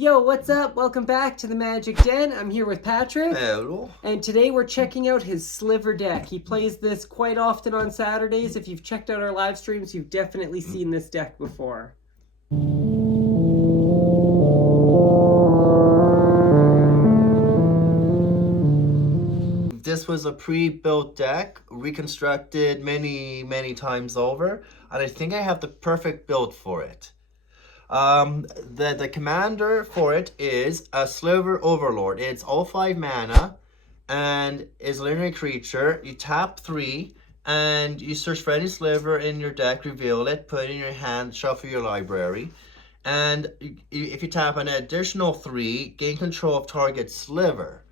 Yo, what's up? Welcome back to the Magic Den. I'm here with Patrick. Hello. And today we're checking out his Sliver deck. He plays this quite often on Saturdays. If you've checked out our live streams, you've definitely seen this deck before. This was a pre-built deck, reconstructed many times over, and I think I have the perfect build for it. The commander for it is a Sliver Overlord. It's all 5 mana and is a legendary creature. You tap 3 and you search for any Sliver in your deck, reveal it, put it in your hand, shuffle your library. And if you tap an additional 3, gain control of target Sliver.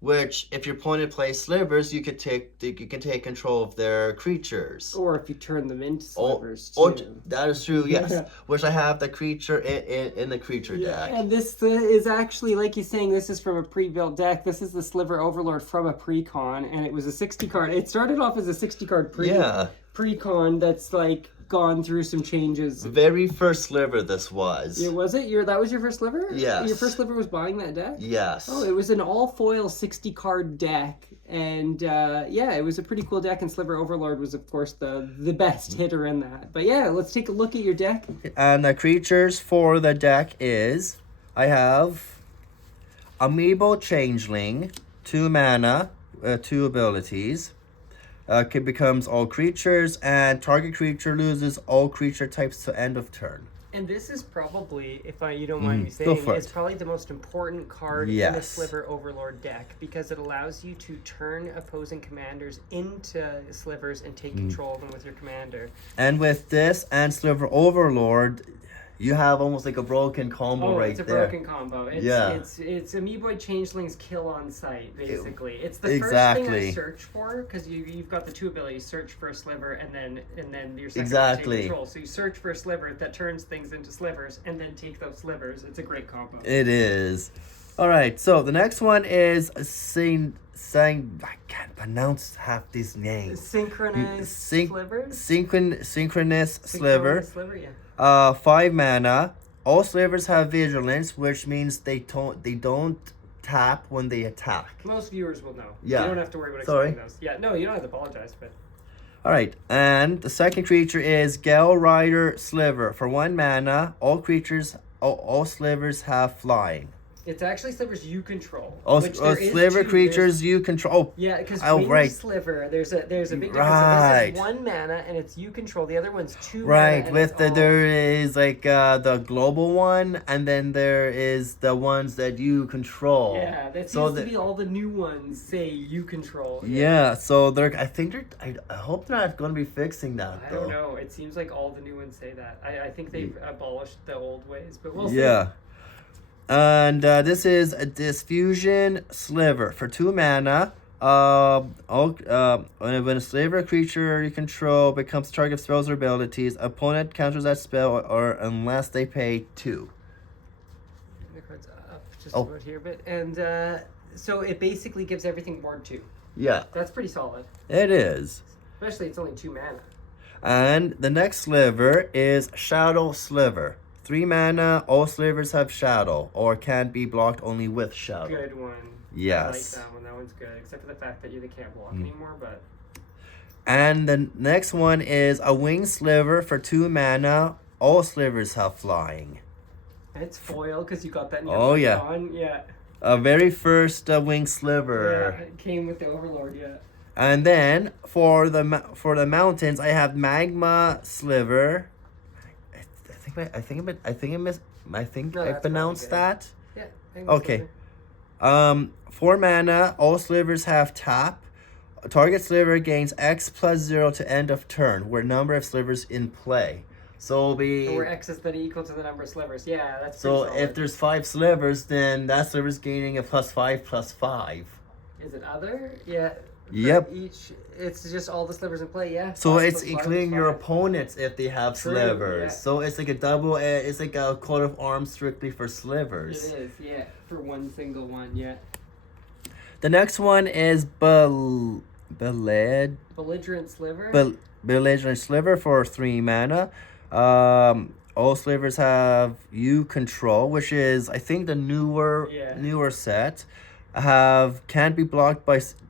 Which, if your opponent plays Slivers, you can take control of their creatures. Or if you turn them into Slivers, too. That is true, yes. Which I have the creature in the creature deck. And this is actually, like he's saying, this is from a pre-built deck. This is the Sliver Overlord from a pre-con, and it was a 60 card. It started off as a 60 card pre-con that's like gone through some changes. Very first Sliver this was. Yeah, was it? That was your first Sliver? Yes. Your first Sliver was buying that deck? Yes. Oh, it was an all-foil 60 card deck, and yeah, it was a pretty cool deck, and Sliver Overlord was, of course, the best hitter in that. But yeah, let's take a look at your deck. And the creatures for the deck is, I have Amiibo Changeling, 2 mana, 2 abilities. It becomes all creatures, and target creature loses all creature types to end of turn. And this is probably, if you don't mind me saying, it's probably the most important card in the Sliver Overlord deck, because it allows you to turn opposing commanders into Slivers and take control of them with your commander. And with this and Sliver Overlord, you have almost like a broken combo right there. Oh, it's a broken combo. It's Amiibo Changeling's kill on sight, basically. It's the first thing I search for, because you've got the 2 abilities, search for a Sliver, and then your second one, take control. So you search for a Sliver that turns things into Slivers, and then take those Slivers. It's a great combo. It is. Alright, so the next one is I can't pronounce half these names. Synchronous Sliver? Synchronous Sliver. Sliver, yeah. 5 mana. All Slivers have vigilance, which means they don't tap when they attack. Most viewers will know. Yeah. You don't have to worry about explaining those. Yeah, no, you don't have to apologize, but... Alright, and the second creature is Gale Rider Sliver. For 1 mana, all Slivers have flying. It's actually Slivers you control. Sliver creatures you control. Yeah, because Sliver, there's a big difference. So this is 1 mana and it's you control. The other one's 2 mana. Right, there is like the global one, and then there is the ones that you control. Yeah, that seems to be all the new ones say you control. Yeah, so I hope they're not going to be fixing that. I don't know. It seems like all the new ones say that. I think they've abolished the old ways, but we'll see. Yeah. And this is a Diffusion Sliver for 2 mana. When a Sliver creature you control becomes target of spells or abilities, opponent counters that spell or unless they pay 2. The card's up just about here a bit, and so it basically gives everything ward 2. Yeah, that's pretty solid. It is. Especially it's only 2 mana. And the next Sliver is Shadow Sliver. 3 mana, all Slivers have Shadow, or can be blocked only with Shadow. Good one. Yes. I like that one. That one's good, except for the fact that they can't block anymore, but... And the next one is a Winged Sliver for 2 mana. All Slivers have flying. And it's foil, because you got that in your yeah. A very first Winged Sliver. Yeah, it came with the Overlord, yeah. And then, for the mountains, I have Magma Sliver. I pronounced that. Yeah. Okay. 4 mana. All Slivers have tap. Target Sliver gains X plus 0 to end of turn, where number of Slivers in play. So where X is equal to the number of Slivers. Yeah, that's pretty solid. If there's 5 Slivers, then that Sliver's gaining a +5/+5. Is it other? Yeah. Yep. It's just all the Slivers in play, yeah. So it's including your opponents if they have Slivers. Yeah. So it's like a double, it's like a coat of arms strictly for Slivers. It is, yeah. For one single one, yeah. The next one is Belligerent Sliver? Belligerent Sliver for 3 mana. all slivers have you control, which is I think the newer set can't be blocked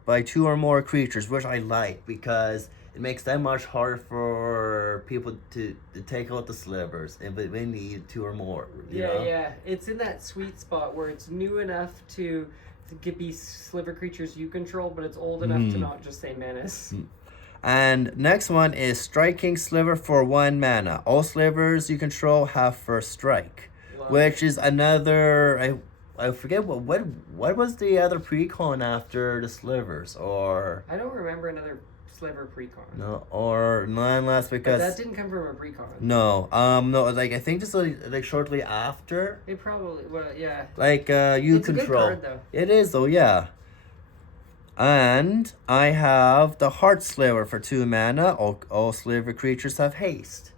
by 2 or more creatures, which I like because it makes that much harder for people to take out the slivers if they need 2 or more. You know? Yeah. It's in that sweet spot where it's new enough to be sliver creatures you control, but it's old enough to not just say menace. And next one is Striking Sliver for 1 mana. All slivers you control have first strike, which is another. I forget what was the other precon after the slivers, or I don't remember another sliver precon. No, or not unless because but that didn't come from a precon. No, no, like I think just like shortly after. It probably yeah. Like you it's control. A good card, though. It is though, yeah. And I have the Heart Sliver for 2 mana. All sliver creatures have haste.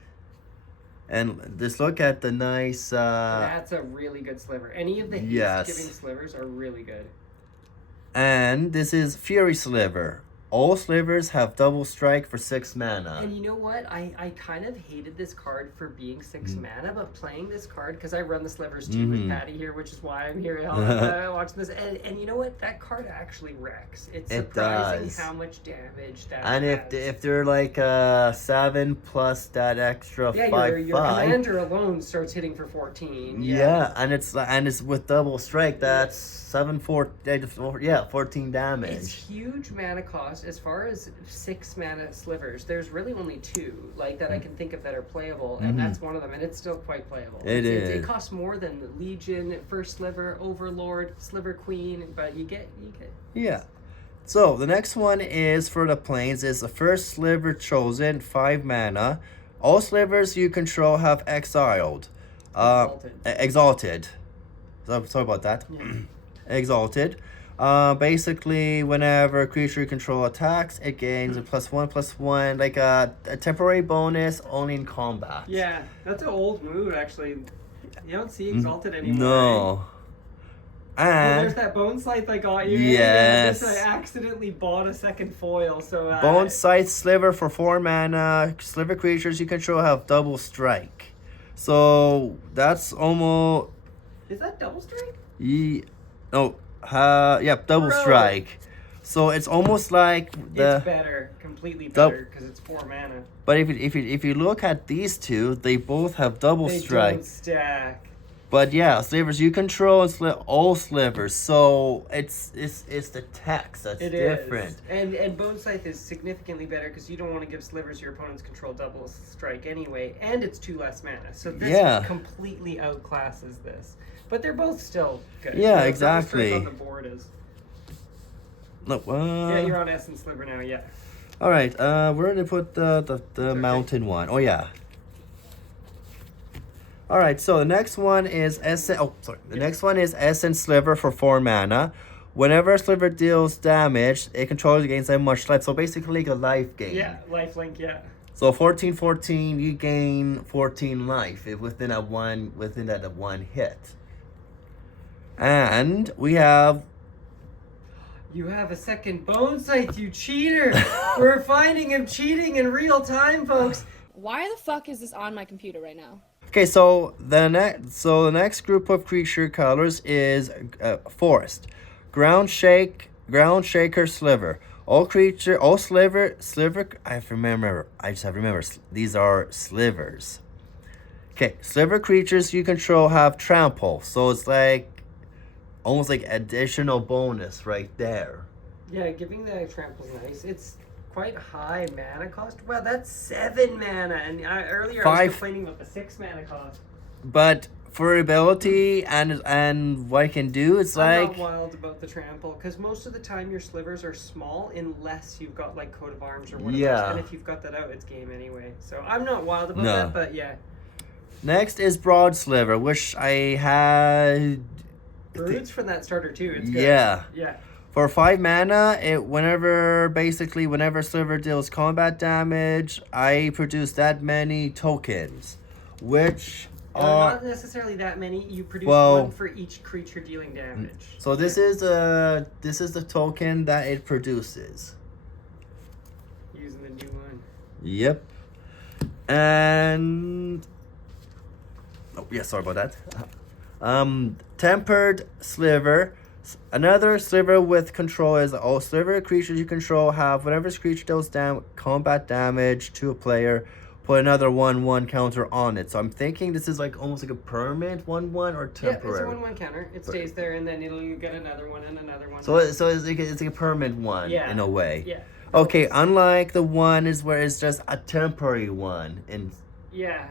And just look at the nice... That's a really good sliver. Any of the haste-giving slivers are really good. And this is Fury Sliver. All slivers have double strike for 6 mana. And you know what? I kind of hated this card for being 6 mana, but playing this card, because I run the slivers too with Patty here, which is why I'm here watching this. And you know what? That card actually wrecks. It's surprising how much damage that and has. if they're like 7 plus that extra 5/5. Your commander alone starts hitting for 14. Yeah, and it's with double strike. That's 14 damage. It's huge mana cost. As far as 6 mana slivers, there's really only 2 like that I can think of that are playable, and that's one of them, and it's still quite playable. It costs more than Legion, First Sliver, Overlord, Sliver Queen, but you get. Yeah. So the next one is for the planes. Is the first sliver chosen, 5 mana. All slivers you control have exiled. Exalted. Sorry about that. Yeah. Exalted. Basically, whenever a creature you control attacks, it gains a +1/+1, like a temporary bonus only in combat. Yeah, that's an old move, actually. You don't see Exalted anymore. No. Right? And there's that Bone Scythe I got you. Yes. I accidentally bought a second foil, so... Bone Scythe Sliver for 4 mana. Sliver creatures you control have double strike. So, that's almost... Is that double strike? Double strike. So it's almost like it's better, completely better, because it's 4 mana. But if you look at these two, they both have double strike. They don't stack. But yeah, slivers you control and all slivers. So it's the text that's different. And Bone Scythe is significantly better because you don't want to give slivers your opponent's control double strike anyway, and it's 2 less mana. So this completely outclasses this. But they're both still good. Yeah, exactly. On the board is. Look, yeah, you're on Essence Sliver now. Yeah. All right. Where did I put the mountain one? Oh yeah. All right. So the next one is next one is Essence Sliver for 4 mana. Whenever a sliver deals damage, it controls gains that much life. So basically, a life gain. Yeah, lifelink. Yeah. So 14/14, you gain 14 life within that one hit. And we have... You have a second Bone Scythe, you cheater! We're finding him cheating in real time, folks. Why the fuck is this on my computer right now? Okay, so the next group of creature colors is Forest. Ground Shaker Sliver. Sliver. I just remember. These are slivers. Okay, sliver creatures you control have trample, so it's like almost like additional bonus right there. Yeah, giving the trample's nice. It's quite high mana cost. Well, that's 7 mana, and earlier I was complaining about the 6 mana cost. But for ability and what it can do, I'm not wild about the trample, because most of the time your slivers are small unless you've got like Coat of Arms or whatever. Yeah. And if you've got that out, it's game anyway. So I'm not wild about that, but yeah. Next is Broad Sliver, which I had... Broods from that starter too. It's good. Yeah. Yeah. For 5 mana, whenever Sliver deals combat damage, I produce that many tokens, which are not necessarily that many. You produce 1 for each creature dealing damage. So this is the token that it produces. Using the new one. Yep. And Oh, yeah, sorry about that. Tempered Sliver. Another Sliver with control is all Sliver creatures you control have whenever this creature deals combat damage to a player, put another 1/1 counter on it. So I'm thinking this is like almost like a permanent 1/1 or temporary. Yeah, it's a 1/1 counter. It stays there, and then it'll get another one and another one. So it's like a permanent one in a way. Yeah. Okay, unlike the one is where it's just a temporary one and. Yeah,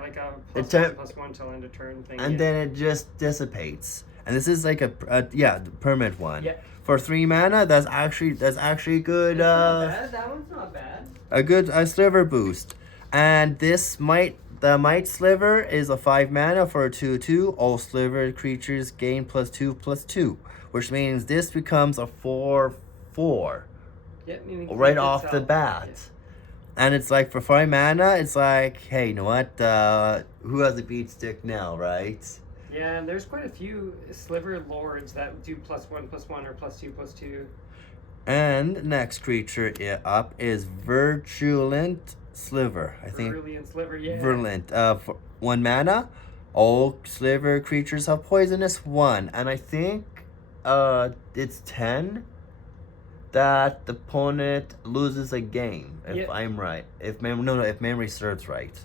like a +1/+1 till end of turn thing. And then it just dissipates. And this is like a permanent one. Yeah. For 3 mana, that's actually good. Not bad. That one's not bad. A good Sliver boost. And the Might Sliver is a 5 mana for a 2/2. All Sliver creatures gain +2/+2, which means this becomes a 4/4. Yeah, right off the bat. Yeah. And it's like for 5 mana, it's like, hey, you know what? Who has a beat stick now, right? Yeah, and there's quite a few Sliver Lords that do +1/+1 or +2/+2. And next creature up is Virulent Sliver. I think. Virulent Sliver, yeah. Virulent. For 1 mana, all Sliver creatures have poisonous 1, and I think it's 10 that the opponent loses a game. If I'm right, if memory serves right.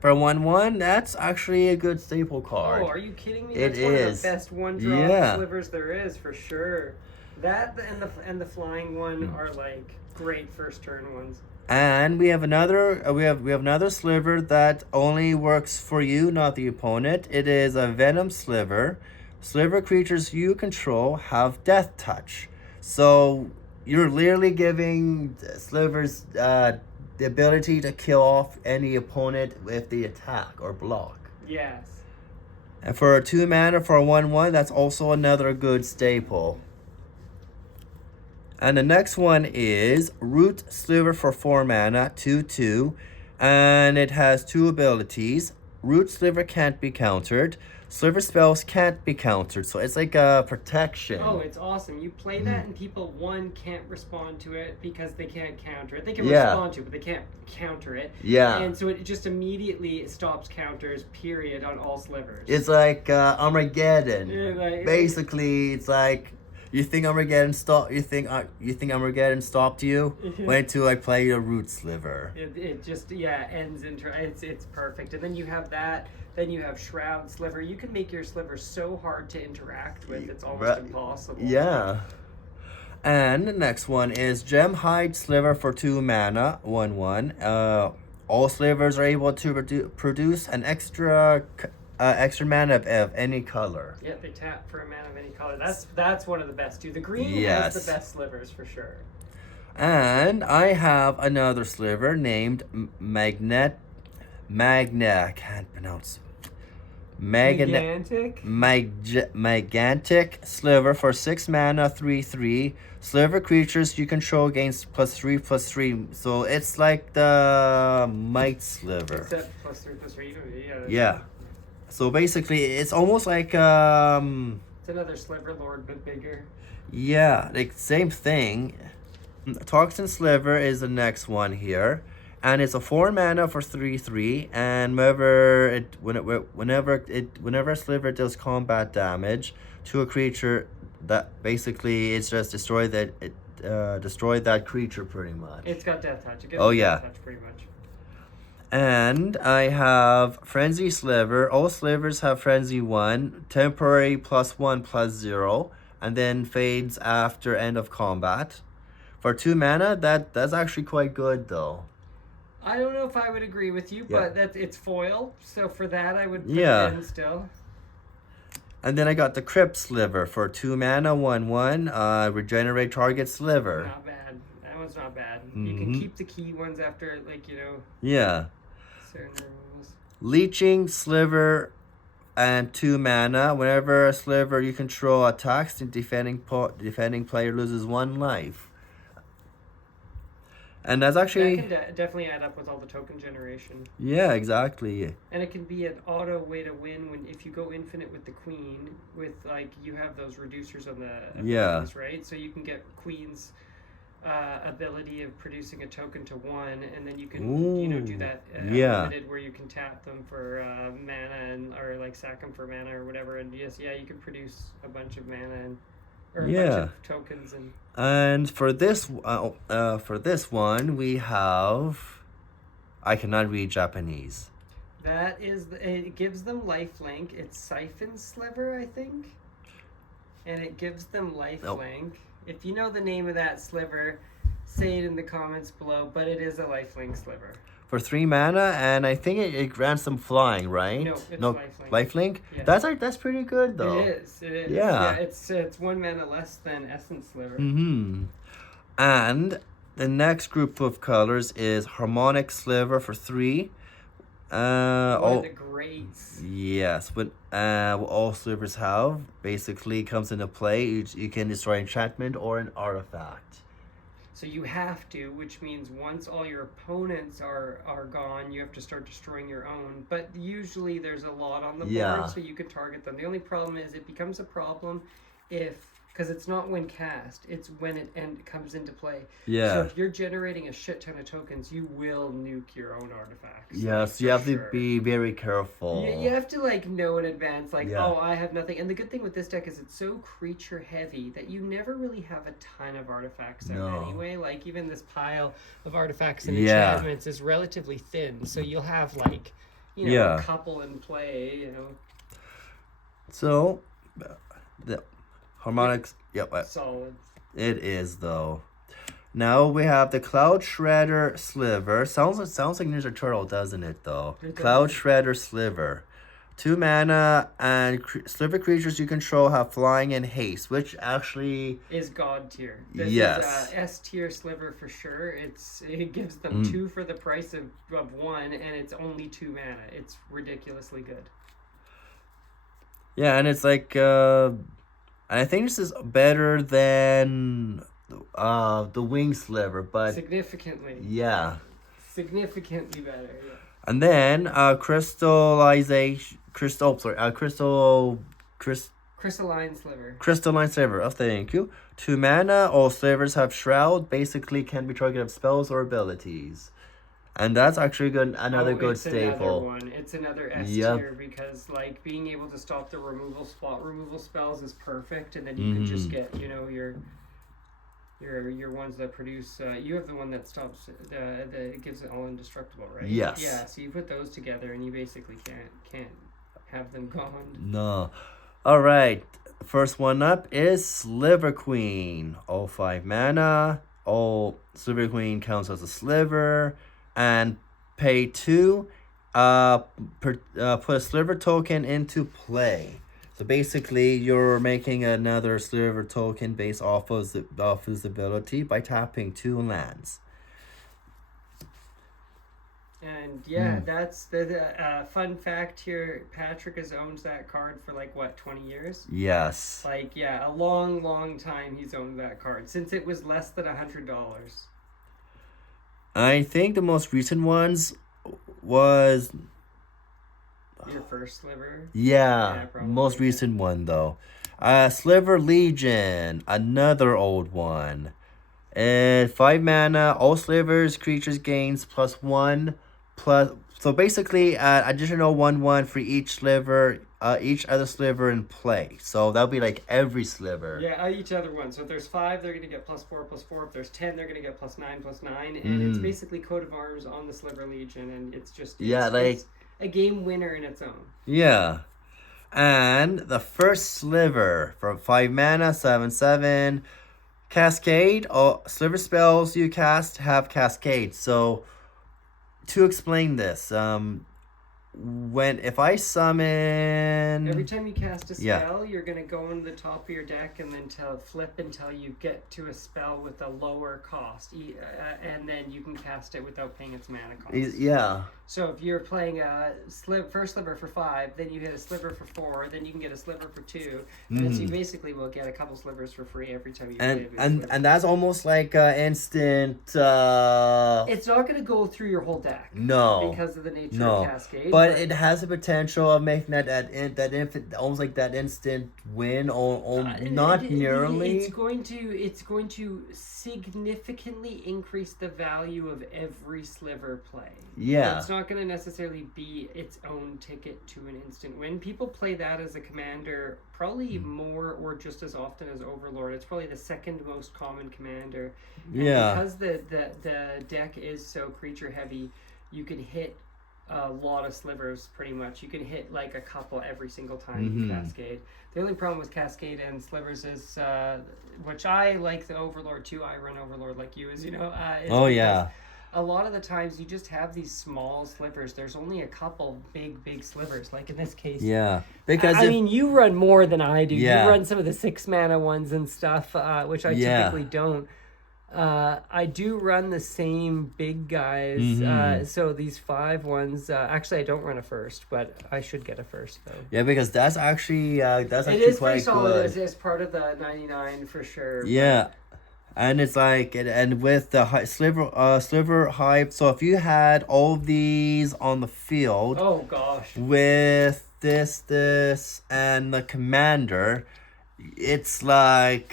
For a 1/1, that's actually a good staple card. Oh, are you kidding me? That's one of the best one-drop slivers there is, for sure. That and the flying one are like great first turn ones. And we have another another Sliver that only works for you, not the opponent. It is a Venom Sliver. Sliver creatures you control have Death Touch. So you're literally giving Slivers the ability to kill off any opponent if they attack or block. Yes. And for a 2 mana for a 1/1, that's also another good staple. And the next one is Root Sliver for 4 mana, 2/2. And it has 2 abilities. Root Sliver can't be countered. Sliver spells can't be countered, so it's like a protection. Oh, it's awesome. You play that and people, can't respond to it because they can't counter it. They can respond to it, but they can't counter it. Yeah. And so it just immediately stops counters, period, on all Slivers. It's like Armageddon. Yeah, basically, it's like, you think Armageddon stopped you? Wait till I play your Root Sliver. It just, ends in it's perfect. And then you have that. Then you have Shroud Sliver. You can make your Sliver so hard to interact with, it's almost impossible. Yeah. And the next one is Gemhide Sliver for 2 mana, 1/1. All Slivers are able to produce an extra mana of any color. Yeah, they tap for a mana of any color. That's one of the best too. The green has the best Slivers for sure. And I have another Sliver named I can't pronounce. Gigantic Sliver for 6 mana, 3/3. Sliver creatures you control gains +3/+3. So it's like the Might Sliver. Except +3/+3. Yeah. So basically, it's almost like it's another Sliver Lord, but bigger. Yeah, like same thing. Toxin Sliver is the next one here. And it's a 4 mana for 3/3, and whenever a Sliver does combat damage to a creature, that basically it's just destroy that creature pretty much. It's got Death Touch. Death Touch pretty much. And I have Frenzy Sliver. All Slivers have Frenzy 1, temporary +1/+0, and then fades after end of combat. For 2 mana, that's actually quite good though. I don't know if I would agree with you, but it's foil, so for that I would put it in still. And then I got the Crypt Sliver for 2 mana, 1/1. Regenerate target Sliver. Not bad. That one's not bad. You can keep the key ones after, Yeah. certain rules. Leeching Sliver and 2 mana. Whenever a Sliver you control attacks, the defending player loses 1 life. And that's actually... That can definitely add up with all the token generation. Yeah, exactly. And it can be an auto way to win if you go infinite with the queen, with, you have those reducers on the abilities, right? So you can get queens ability of producing a token to 1, and then you can do that limited where you can tap them for mana or like sack them for mana or whatever. And you can produce a bunch of mana or a bunch of tokens. And for this one we have, I cannot read Japanese. That is, it gives them lifelink. It's Siphon Sliver, I think. And it gives them lifelink. If you know the name of that sliver, say it in the comments below, but it is a lifelink sliver. For 3 mana, and I think it grants them flying, right? No, it's lifelink? Yeah. That's pretty good, though. It is. Yeah. It's 1 mana less than Essence Sliver. And the next group of colors is Harmonic Sliver for 3. One of the greats. Yes, but what all slivers have basically comes into play. You can destroy enchantment or an artifact. So you have to, which means once all your opponents are gone, you have to start destroying your own. But usually there's a lot on the board, so you can target them. The only problem is it becomes a problem because it's not when cast, it's when it comes into play. Yeah. So if you're generating a shit ton of tokens, you will nuke your own artifacts. Yes, you have to be very careful. You have to know in advance, oh, I have nothing. And the good thing with this deck is it's so creature heavy that you never really have a ton of artifacts out anyway. Like even this pile of artifacts and enchantments is relatively thin, so you'll have a couple in play. So the Harmonics, solid. It is, though. Now we have the Cloud Shredder Sliver. Sounds like Ninja Turtle, doesn't it, though? Cloud Shredder Sliver. 2 mana, and Sliver creatures you control have flying and haste, which actually is God tier. This is S tier Sliver for sure. It gives them 2 for the price of 1, and it's only 2 mana. It's ridiculously good. Yeah, and it's like I think this is better than the Wing Sliver, but significantly. Yeah. Significantly better. Yeah. And then Crystalline Sliver. Crystalline Sliver. Oh, thank you. 2 mana. All slivers have Shroud. Basically, can be targeted of spells or abilities. And that's actually good. Another good staple. Another one. It's another S tier because being able to stop the spot removal spells is perfect, and then you can just get your ones that produce. You have the one that stops that gives it all indestructible, right? Yes. Yeah. So you put those together, and you basically can't have them gone. No. All right. First one up is Sliver Queen. All 5 mana. All Sliver Queen counts as a sliver. And pay 2, put a Sliver token into play. So basically, you're making another Sliver token based off of his ability by tapping 2 lands. And that's the fun fact here. Patrick has owned that card for 20 years? Yes. A long time he's owned that card since it was less than $100. I think the most recent ones was your first Sliver. Yeah, most recent one though. Sliver Legion, another old one. 5 mana, all slivers creatures gains +1 so basically additional 1/1 for each sliver, each other sliver in play. So that'll be every sliver. Yeah, each other one. So if there's 5, they're gonna get +4/+4. If there's 10, they're gonna get +9/+9. And it's basically coat of arms on the Sliver Legion, and it's just it's a game winner in its own. Yeah. And the first sliver for 5 mana, 7/7. Cascade. All sliver spells you cast have Cascade. So to explain this, if I summon, every time you cast a spell, you're gonna go on the top of your deck and then flip until you get to a spell with a lower cost, and then you can cast it without paying its mana cost. Yeah. So if you're playing a first sliver for 5, then you hit a sliver for 4, then you can get a sliver for 2, and then so you basically will get a couple slivers for free every time you play a sliver. And that's almost like instant. It's not going to go through your whole deck. No, because of the nature of Cascade. But it has the potential of making that almost like that instant win, or not nearly. It's going to significantly increase the value of every sliver play. Yeah. It's not going to necessarily be its own ticket to an instant win. People play that as a commander probably more or just as often as Overlord. It's probably the second most common commander. And because the deck is so creature heavy, you can hit a lot of slivers pretty much. You can hit like a couple every single time you Cascade. The only problem with Cascade and slivers is, which I like the Overlord too. I run Overlord like you, as you know. A lot of the times you just have these small slivers. There's only a couple big slivers. Like in this case. Yeah. Because I mean, you run more than I do. Yeah. You run some of the 6 mana ones and stuff, which I typically don't. I do run the same big guys. So these 5 ones, actually I don't run a first, but I should get a first though. Yeah, because that's actually it is pretty solid as part of the 99 for sure. Yeah. And it's like, and with the sliver hype, so if you had all of these on the field, oh gosh, with this, and the commander, it's like,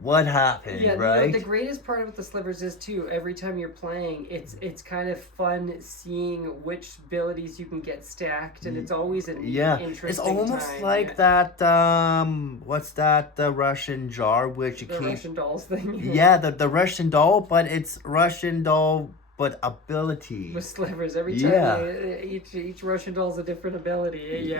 what happened, right? The greatest part about the slivers is too, every time you're playing, it's kind of fun seeing which abilities you can get stacked, and it's always an interesting it's almost time. Like that what's that, the Russian jar, which you the keep Russian dolls thing. the Russian doll, but it's Russian doll but ability with slivers every time. Each Russian doll is a different ability.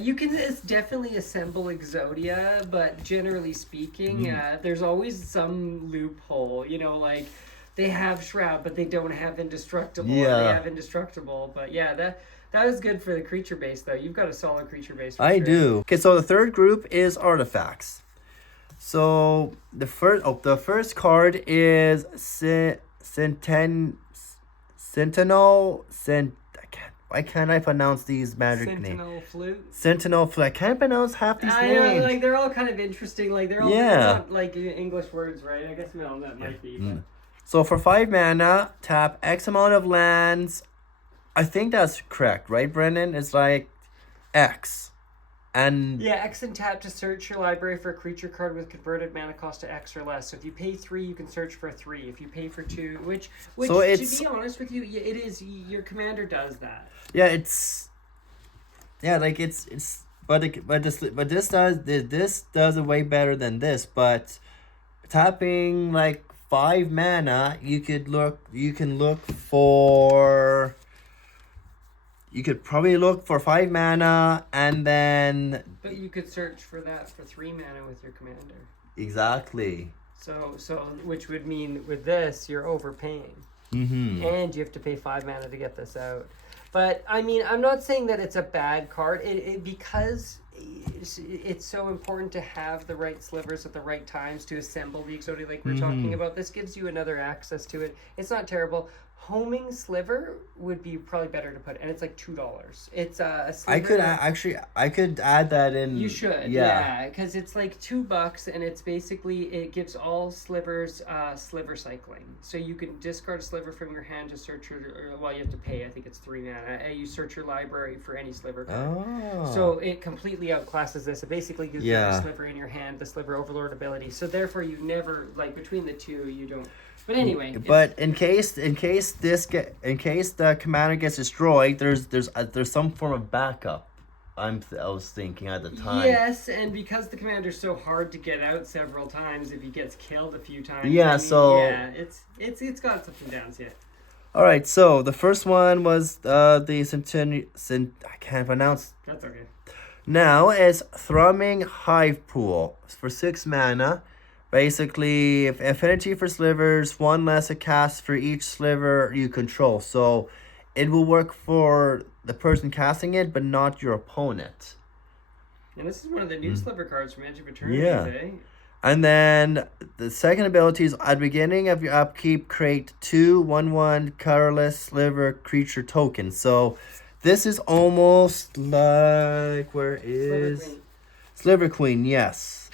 You can definitely assemble Exodia, but generally speaking, there's always some loophole. You know, like they have Shroud, but they don't have Indestructible. Or they have Indestructible, but that is good for the creature base, though. You've got a solid creature base. I do. Okay, so the third group is artifacts. So the first card is Sentinel. Why can't I pronounce these magic names? Sentinel Flute. I can't pronounce half these names. I know, like they're all kind of interesting. Like they're all not like English words, right? I guess that might be. But. So for 5 mana, tap X amount of lands. I think that's correct, right, Brendan? It's like X. And X and tap to search your library for a creature card with converted mana cost to X or less. So if you pay 3, you can search for a 3. If you pay for 2, which so to be honest with you, it is, your commander does that. Yeah, this does it way better than this. But tapping like 5 mana, you could probably look for 5 mana, and then... But you could search for that for 3 mana with your commander. Exactly. So which would mean with this, you're overpaying. And you have to pay 5 mana to get this out. But, I mean, I'm not saying that it's a bad card. Because it's so important to have the right slivers at the right times to assemble the Exodia like we're talking about. This gives you another access to it. It's not terrible. Homing sliver would be probably better to put, and it's like $2. It's a sliver. I could add that in. You should, because it's like $2, and it's basically, it gives all slivers sliver cycling. So you can discard a sliver from your hand to search you have to pay. I think it's 3 mana. You search your library for any sliver card. Oh. So it completely outclasses this. It basically gives you a sliver in your hand, the sliver overlord ability. So therefore, you never between the two, you don't. But anyway. But in case the commander gets destroyed, there's some form of backup. I was thinking at the time. Yes, and because the commander's so hard to get out several times, if he gets killed a few times. It's got some downs yet. All right, so the first one was the I can't pronounce. That's okay. Now it's Thrumming Hive Pool for 6 mana. Basically, if affinity for slivers, 1 less a cast for each sliver you control. So it will work for the person casting it, but not your opponent. And this is one of the new sliver cards from Edge of Eternity, eh? And then the second ability is at the beginning of your upkeep, create 2 1/1 colorless Sliver creature tokens. So this is almost like Sliver Queen, yes.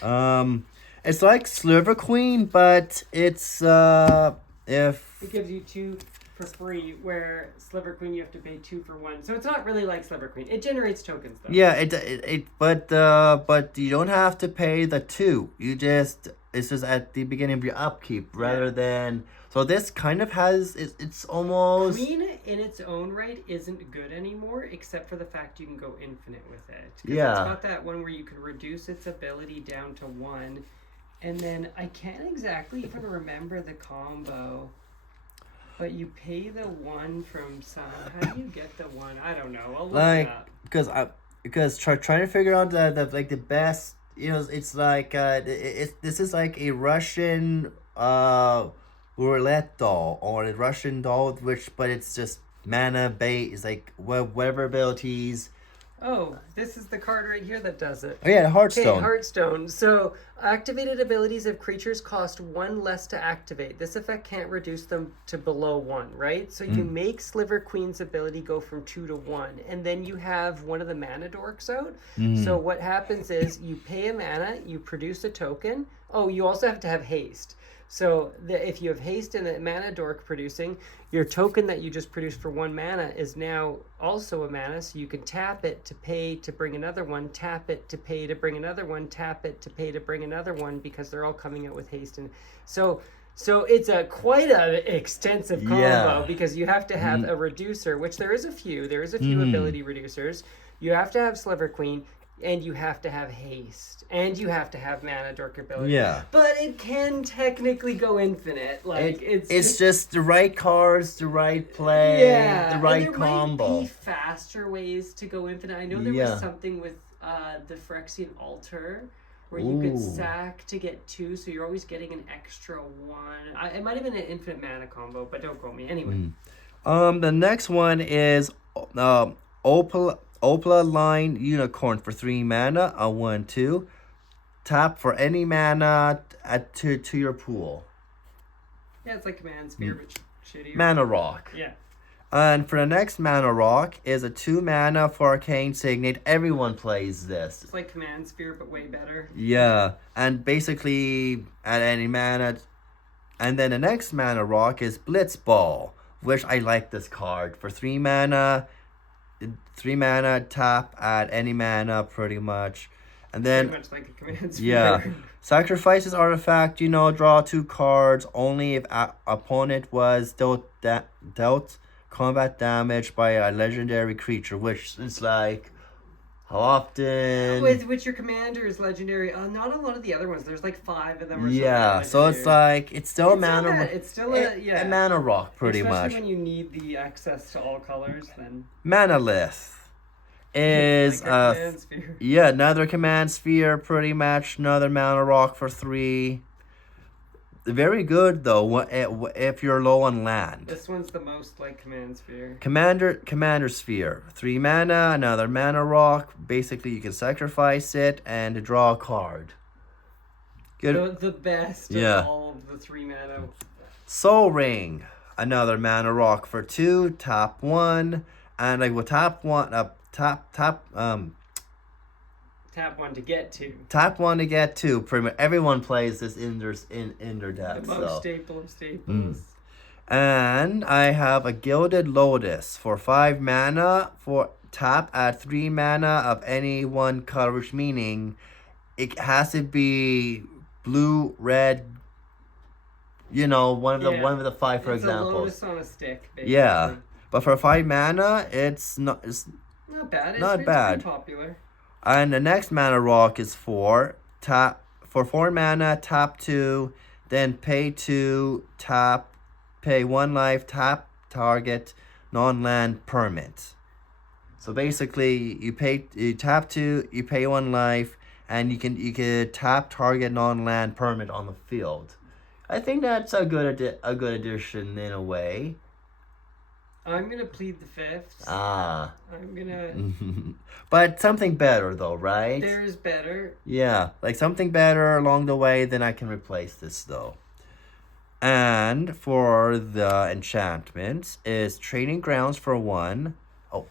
It's like Sliver Queen, but it's if it gives you 2 for free, where Sliver Queen you have to pay 2 for 1. So it's not really like Sliver Queen. It generates tokens though. yeah, but you don't have to pay the 2. It's just at the beginning of your upkeep rather than. So this kind of has it's almost. Queen in its own right isn't good anymore, except for the fact you can go infinite with it. Yeah. It's got that one where you can reduce its ability down to 1, and then I can't exactly even remember the combo. But you pay the 1 from some. How do you get the 1? I don't know. I'll look it up. Because trying to figure out the best. It's like this is like a Russian roulette doll or a Russian doll, but it's just mana bait. It's like whatever abilities. Oh, this is the card right here that does it. Oh yeah, Hearthstone. Okay, Hearthstone. So, activated abilities of creatures cost 1 less to activate. This effect can't reduce them to below 1, right? So you make Sliver Queen's ability go from 2 to 1, and then you have one of the mana dorks out. So what happens is you pay a mana, you produce a token. Oh, you also have to have haste. So if you have haste and a mana dork producing, your token that you just produced for 1 mana is now also a mana, so you can tap it to pay to bring another one, tap it to pay to bring another one, tap it to pay to bring another one, because they're all coming out with haste. And so it's quite an extensive combo, because you have to have a reducer, which there is a few. There is a few ability reducers. You have to have Sliver Queen, and you have to have haste, and you have to have mana dork ability. Yeah. But it can technically go infinite. Like it's just the right cards, the right play, the right combo. There might be faster ways to go infinite. I know there was something with the Phyrexian Altar where you could sack to get 2, so you're always getting an extra 1. It might have been an infinite mana combo, but don't quote me. Anyway. The next one is Opala Line Unicorn for 3 mana, a 1/2. Tap for any mana to your pool. Yeah, it's like Command Sphere, but shitty. Mana Rock. Yeah. And for the next Mana Rock is a 2 mana for Arcane Signet. Everyone plays this. It's like Command Sphere, but way better. Yeah, and basically at any mana. And then the next Mana Rock is Blitzball, which I like this card. For 3 mana, 3 mana, tap at any mana, pretty much. And then, pretty much like a Command Sphere. Yeah, sacrifices artifact, draw 2 cards only if opponent was dealt combat damage by a legendary creature, which is like, how often? With your commander is legendary. Not a lot of the other ones. There's like 5 of them or something. So it's like, it's still a mana. It's still a Mana Rock, pretty much. Especially when you need the access to all colors, then. Manalith is like Command Sphere. Another Command Sphere, pretty much. Another Mana Rock for 3. Very good though if you're low on land. This one's the most like Command Sphere. Commander Sphere, 3 mana, another Mana Rock. Basically, you can sacrifice it and draw a card. Good. The best of all of the 3 mana. Soul Ring, another Mana Rock for 2. Tap 1, and I will tap 1 up. Tap 1 to get 2. Tap 1 to get 2. Pretty much everyone plays this in their deck. The most staple of staples. And I have a Gilded Lotus for 5 mana. For tap at 3 mana of any one color, which meaning it has to be blue, red. One of the 5, for example. It's a lotus on a stick, basically. Yeah, but for 5 mana, it's not bad. Not bad. It's pretty popular. And the next Mana Rock is 4 mana, tap 2, then pay 2, tap, pay 1 life, tap target non-land permit. So basically, you tap 2, you pay 1 life, and you can tap target non-land permit on the field. I think that's a good addition in a way. I'm gonna plead the fifth. Ah. I'm gonna. But something better though, right? There's better. Yeah, like something better along the way, then I can replace this though. And for the enchantments is Training Grounds for 1. Oh.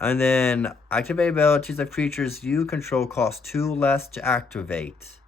And then activate abilities of creatures you control cost 2 less to activate.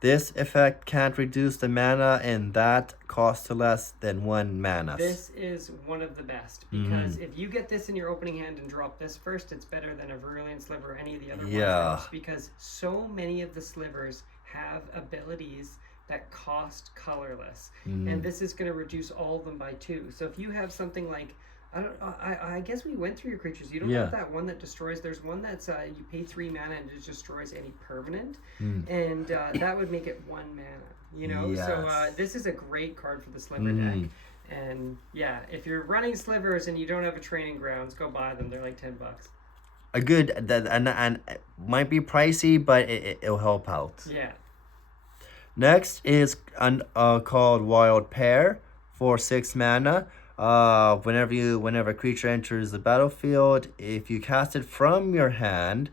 This effect can't reduce the mana in that cost to less than 1 mana. This is one of the best because if you get this in your opening hand and drop this first, it's better than a Virulent Sliver or any of the other ones. Because so many of the slivers have abilities that cost colorless, and this is going to reduce all of them by 2. So if you have something like I guess we went through your creatures. You don't have that one that destroys. There's one that's you pay 3 mana and it destroys any permanent, and that would make it 1 mana. You know, so this is a great card for the Sliver deck. And yeah, if you're running slivers and you don't have a Training Grounds, go buy them. They're like $10. A good and it might be pricey, but it'll help out. Yeah. Next is called Wild Pair for 6 mana. Whenever a creature enters the battlefield, if you cast it from your hand,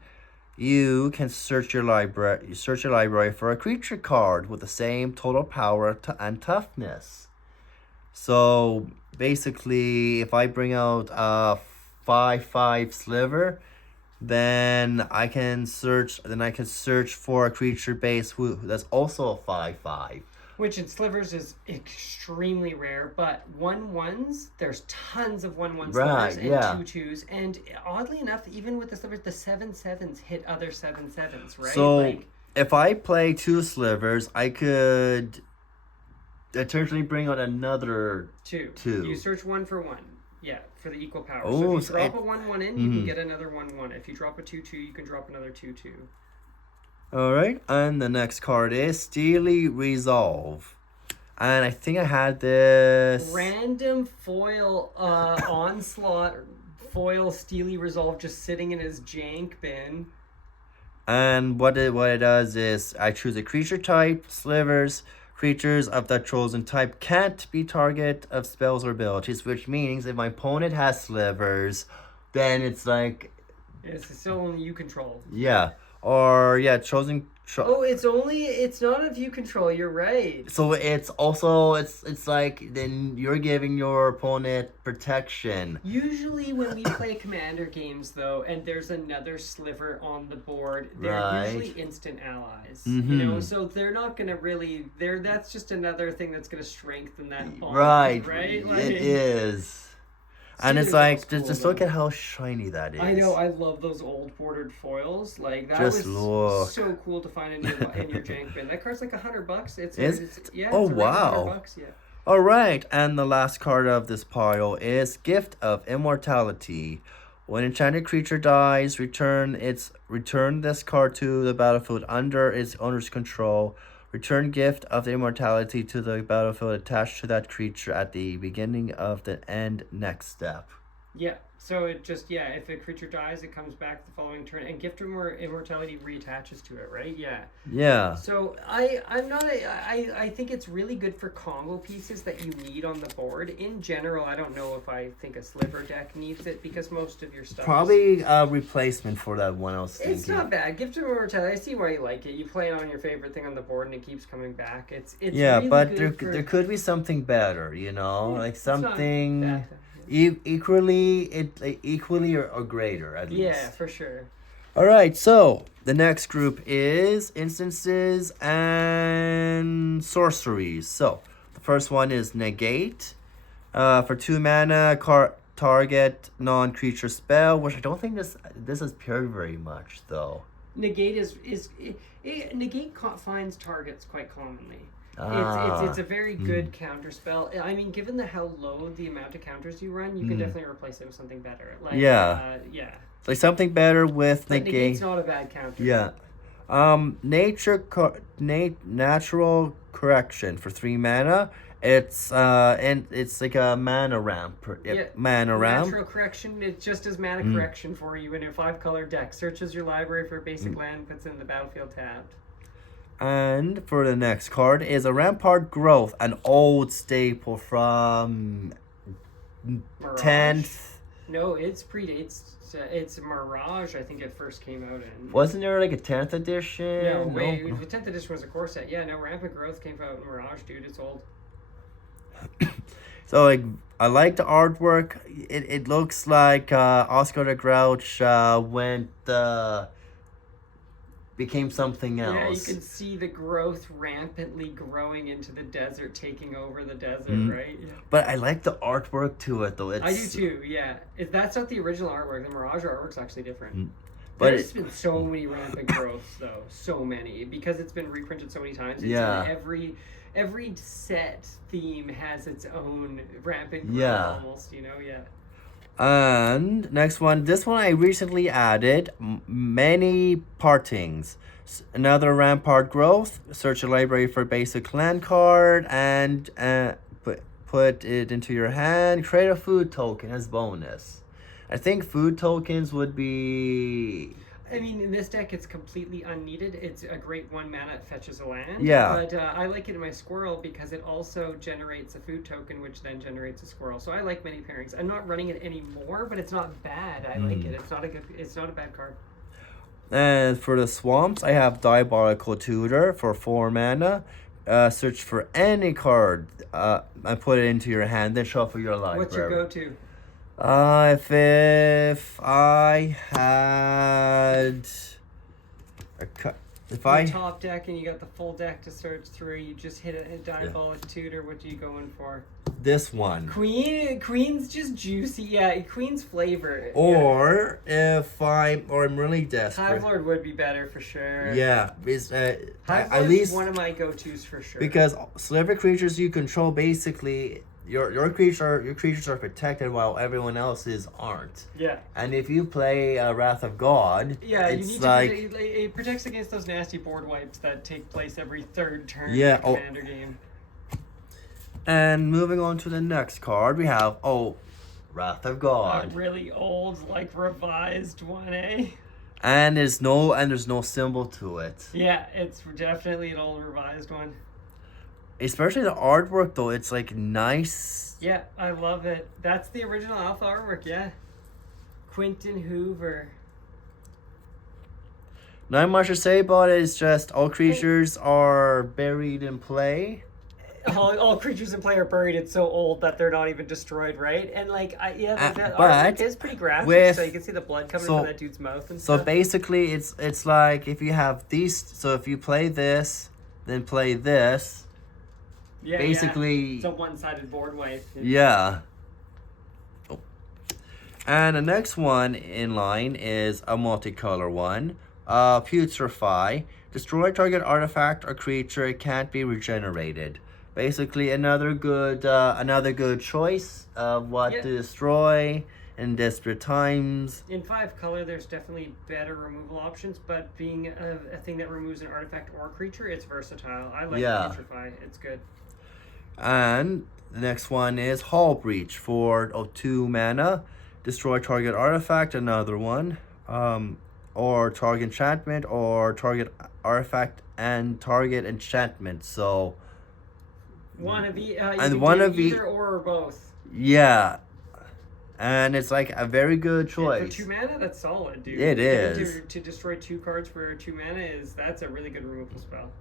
you can search your library for a creature card with the same total power and toughness. So basically, if I bring out a 5/5 Sliver, then I can search for a creature base that's also a 5/5. Which in slivers is extremely rare, but 1/1s, there's tons of 1/1 slivers and 2/2s, and oddly enough, even with the slivers, the 7/7s hit other 7/7s, right? So if I play 2 slivers, I could potentially bring out another 2. 2. You search 1 for 1. Yeah, for the equal power. Oh, so if you drop a 1/1 in, you can get another 1/1. If you drop a 2/2, you can drop another 2/2. Alright, and the next card is Steely Resolve. And I think I had this... Random foil Onslaught foil Steely Resolve just sitting in his jank bin. And what it does is I choose a creature type, slivers. Creatures of that chosen type can't be target of spells or abilities, which means if my opponent has slivers, then it's like... It's still only you control. Yeah. Or, chosen... it's not if you control, you're right. So it's also, it's like, then you're giving your opponent protection. Usually when we play commander games, though, and there's another sliver on the board, they're usually instant allies. You know, so they're not going to really, that's just another thing that's going to strengthen that bond. Right? Like, it is. And it's like, just look at how shiny that is. I know, I love those old bordered foils. Like, that was so cool to find in your jank bin. That card's like $100. It's wow. $100, yeah. All right, and the last card of this pile is Gift of Immortality. When an enchanted creature dies, return this card to the battlefield under its owner's control. Return Gift of the Immortality to the battlefield attached to that creature at the beginning of the end next step. Yeah, so it just, if a creature dies, it comes back the following turn, and Gift of Immortality reattaches to it, right? Yeah. Yeah. So I think it's really good for combo pieces that you need on the board. In general, I don't know if I think a Sliver deck needs it, because most of your stuff probably a replacement for that one I was thinking. It's not bad. Gift of Immortality, I see why you like it. You play it on your favorite thing on the board, and it keeps coming back. It's really but good there could be something better, you know? Yeah, like something... Bad. Equally or greater, at least. Yeah, for sure. All right, so the next group is instances and sorceries. So the first one is Negate. For 2 mana, target non-creature spell, which I don't think this is paired very much, though. Negate Negate finds targets quite commonly. It's a very good counter spell. I mean, given how low the amount of counters you run, you can definitely replace it with something better. Like, like something better with Negate. Negate's not a bad counter. Yeah. Natural Correction for 3 mana. It's like a mana ramp. Mana ramp. Natural Correction. It just does mana correction for you in a 5-color deck. Searches your library for a basic land, puts it in the battlefield tabbed. And for the next card is a Rampart Growth, an old staple from Mirage? 10th. No, it's predates. It's Mirage, I think it first came out in. Wasn't there like a 10th edition? No, wait, the 10th edition was a core set. Yeah, no, Rampant Growth came out in Mirage, dude. It's old. So like, I like the artwork. It looks like Oscar the Grouch became something else. Yeah, you can see the growth rampantly growing into the desert, taking over the desert, right? Yeah. But I like the artwork to it, though. I do too, yeah. That's not the original artwork. The Mirage artwork's actually different. But There's been so many rampant growths, though. So many. Because it's been reprinted so many times. It's in every set theme has its own rampant growth almost, And next one, this one I recently added, many partings. Another rampart growth. Search the library for basic clan card and put it into your hand. Create a food token as bonus. I think food tokens would be... I mean, in this deck, it's completely unneeded. It's a great 1 mana, it fetches a land. Yeah. But I like it in my squirrel because it also generates a food token, which then generates a squirrel. So I like many pairings. I'm not running it anymore, but it's not bad. I like it. It's not a bad card. And for the swamps, I have Diabolical Tutor for 4 mana. Search for any card and put it into your hand, then shuffle your library. What's your go-to? If I had top deck and you got the full deck to search through, you just hit a Diabolic Tutor. What are you going for? This one. Queen's just juicy. Yeah, Queen's flavor. Or if I'm really desperate. Overlord would be better for sure. Yeah, at least one of my go-tos for sure. Because Sliver creatures you control, basically your creatures are protected while everyone else's aren't. Yeah. And if you play Wrath of God, it protects against those nasty board wipes that take place every third turn in the Commander game. And moving on to the next card, we have Wrath of God. A really old, revised one, eh? And there's no symbol to it. Yeah, it's definitely an old revised one. Especially the artwork, though, it's nice. Yeah, I love it. That's the original alpha artwork, yeah. Quentin Hoover. Not much to say about it. It's just all creatures are buried in play. All creatures in play are buried. It's so old that they're not even destroyed, right? And that artwork is pretty graphic, so you can see the blood coming from that dude's mouth and stuff. So basically, it's like if you have these. So if you play this, then play this. Yeah, basically, it's a one-sided board wipe. Yeah. And the next one in line is a multicolor one. Putrefy. Destroy target artifact or creature. It can't be regenerated. Basically, another good choice of what to destroy in desperate times. In 5 color, there's definitely better removal options, but being a thing that removes an artifact or creature, it's versatile. I like Putrefy. It's good. And the next one is Hull Breach for 2 mana. Destroy target artifact, another one. Or target enchantment, or target artifact and target enchantment. So one of each. Either or both. Yeah. And it's a very good choice. For 2 mana, that's solid, dude. It is. To destroy 2 cards for 2 mana that's a really good removal spell.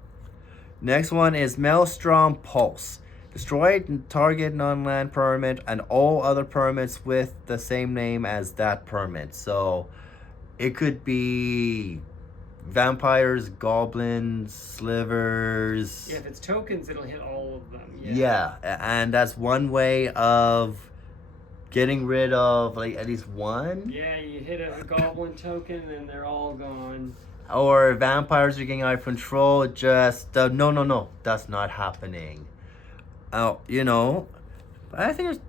Next one is Maelstrom Pulse. Destroy target non-land permanent and all other permanents with the same name as that permanent. So it could be vampires, goblins, slivers. Yeah, if it's tokens, it'll hit all of them. Yeah, and that's one way of getting rid of at least one. Yeah, you hit a goblin token and they're all gone. Or vampires are getting out of control. Just no, that's not happening. I think it's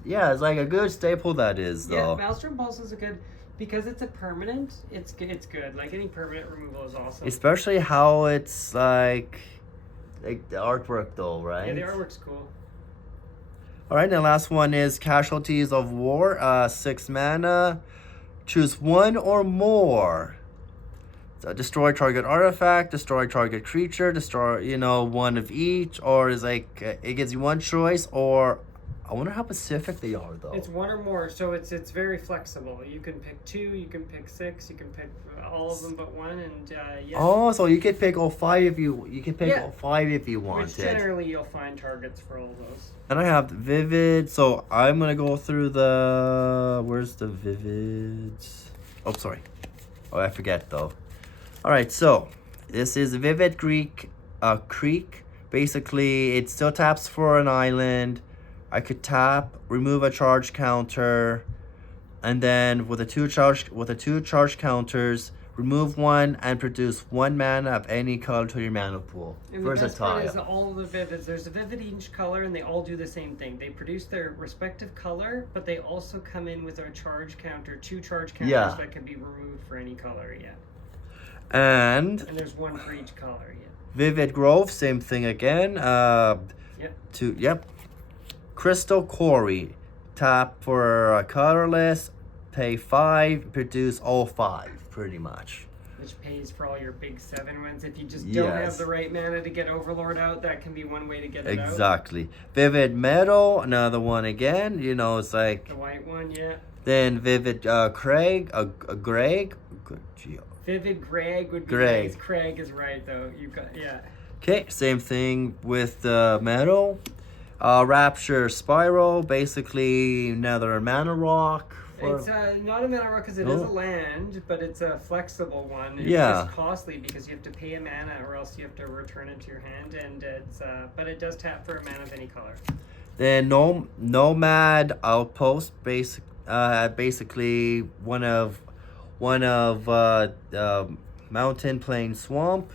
a good staple that is, though. Yeah, Maelstrom Pulse is because it's a permanent, it's good. Any permanent removal is awesome. Especially how it's the artwork, though, right? Yeah, the artwork's cool. Alright, the last one is Casualties of War, 6 mana. Choose one or more. So destroy target artifact, destroy target creature, destroy, one of each, or is it gives you one choice, or I wonder how specific they are, though. It's one or more, so it's very flexible. You can pick 2, you can pick 6, you can pick all of them but one, and yeah. Oh, so you can pick all 5 if you all 5 if you wanted. Which generally you'll find targets for all those. And I have the Vivid, so I'm gonna go through the. Where's the Vivids? Oh, sorry. Oh, I forget though. All right, so this is Vivid Creek. Basically, it still taps for an island. I could tap, remove a charge counter, and then with the two charge counters, remove one and produce 1 mana of any color to your mana pool. And the best part is all of the Vivids. There's a Vivid each color, and they all do the same thing. They produce their respective color, but they also come in with a charge counter, 2 charge counters that can be removed for any color. Yeah. And there's 1 for each color. Yeah. Vivid Grove, same thing again. Yep. Crystal Quarry, tap for a colorless, pay 5, produce all 5, pretty much. Which pays for all your big 7 ones. If you just don't have the right mana to get Overlord out, that can be one way to get it out. Exactly. Vivid Meadow, another one again. You know, it's like the white one, yeah. Then Vivid Greg. Vivid Greg would be nice. Craig is right though. You got Okay, same thing with the Meadow. Rapture Spiral, basically another mana rock. It's not a mana rock because it is a land, but it's a flexible one. It's just costly because you have to pay a mana or else you have to return it to your hand, and it's but it does tap for a mana of any color. Then Nomad Outpost, basically one of Mountain Plain Swamp.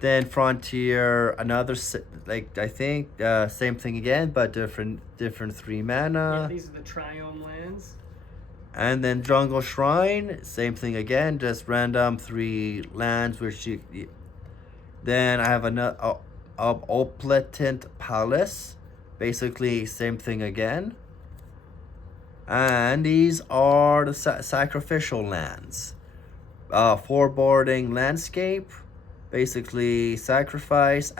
Then Frontier, another I think same thing again, but different 3 mana. Yeah, these are the Triome lands. And then Jungle Shrine, same thing again, just random 3 lands which you. Then I have another Opletent Palace, basically same thing again. And these are the sacrificial lands. Foreboding Landscape. Basically, sacrifice,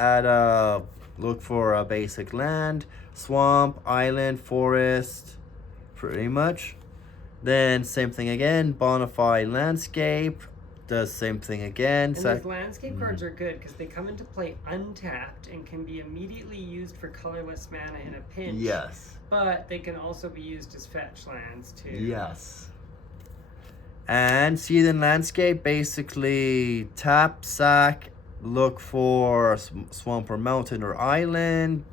look for a basic land, swamp, island, forest, pretty much. Then same thing again, Bonafide Landscape, does same thing again. And these landscape cards are good because they come into play untapped and can be immediately used for colorless mana in a pinch. Yes. But they can also be used as fetch lands too. Yes. And Seething Landscape, basically tap, sack, look for swamp or mountain or island,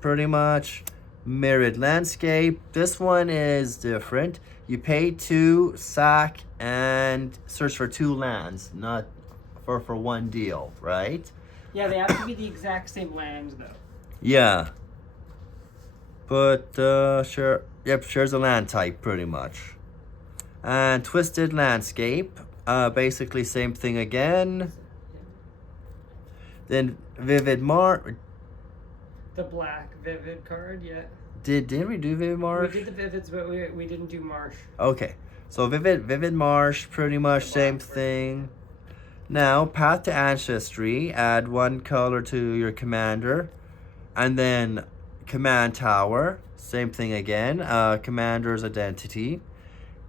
pretty much. Mirrored Landscape, this one is different. You pay 2, sack, and search for 2 lands, not for 1 deal, right? Yeah, they have to be the exact same land though. Yeah. But, sure, yep, shares a land type, pretty much. And Twisted Landscape, basically same thing again. Then Vivid the black Vivid card, yeah. Did we do Vivid Marsh? We did the Vivids, but we didn't do Marsh. Okay, so Vivid Marsh, pretty much same thing. Now, Path to Ancestry, add 1 color to your commander. And then Command Tower, same thing again, Commander's Identity.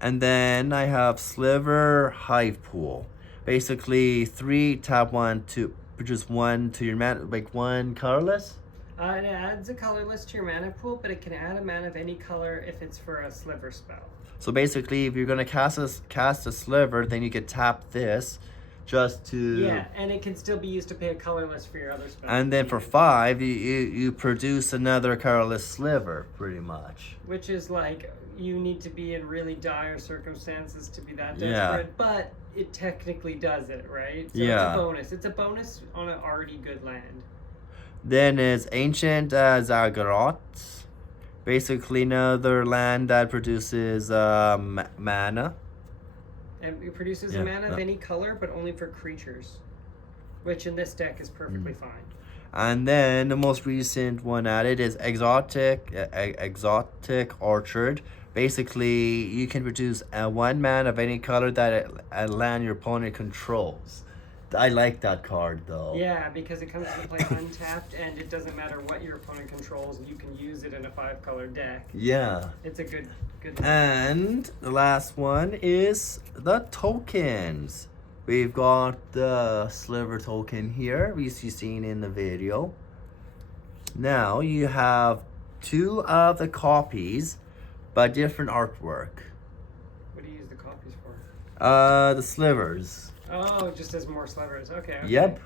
And then I have Sliver Hive Pool. Basically 3, tap 1 to produce 1 to your mana, like 1 colorless. It adds a colorless to your mana pool, but it can add a mana of any color if it's for a Sliver spell. So basically, if you're gonna cast a Sliver, then you could tap this, just to. Yeah, and it can still be used to pay a colorless for your other spells. And then for 5, you produce another colorless Sliver, pretty much. Which is like, you need to be in really dire circumstances to be that desperate, Yeah. but it technically does it, right? So Yeah. it's a bonus. It's a bonus on an already good land. Then is Ancient Zagreot. Basically another land that produces mana. And it produces a mana of any color, but only for creatures. Which in this deck is perfectly fine. And then the most recent one added is Exotic Orchard. Basically, you can produce 1 mana of any color that a land your opponent controls. I like that card though. Yeah, because it comes into play untapped, and it doesn't matter what your opponent controls. You can use it in a 5-color deck. Yeah. It's a good. And the last one is the tokens. We've got the Sliver token here, as you've seen in the video. Now you have 2 of the copies, but different artwork. What do you use the copies for? The slivers. Oh, just as more slivers. Okay. Yep.